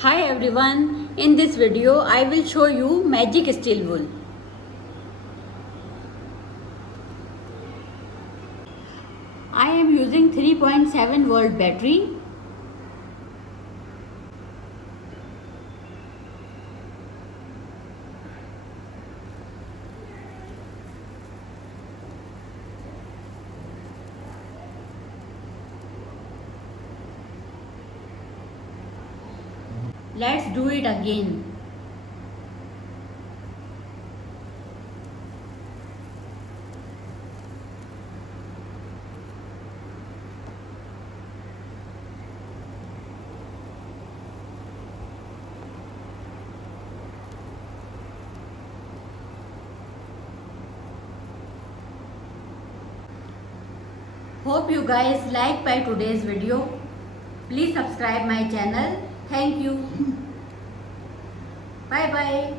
Hi everyone, in this video I will show you magic steel wool. I am using 3.7 volt battery. Let's do it again. Hope you guys like my today's video. Please subscribe my channel. Thank you. Bye bye.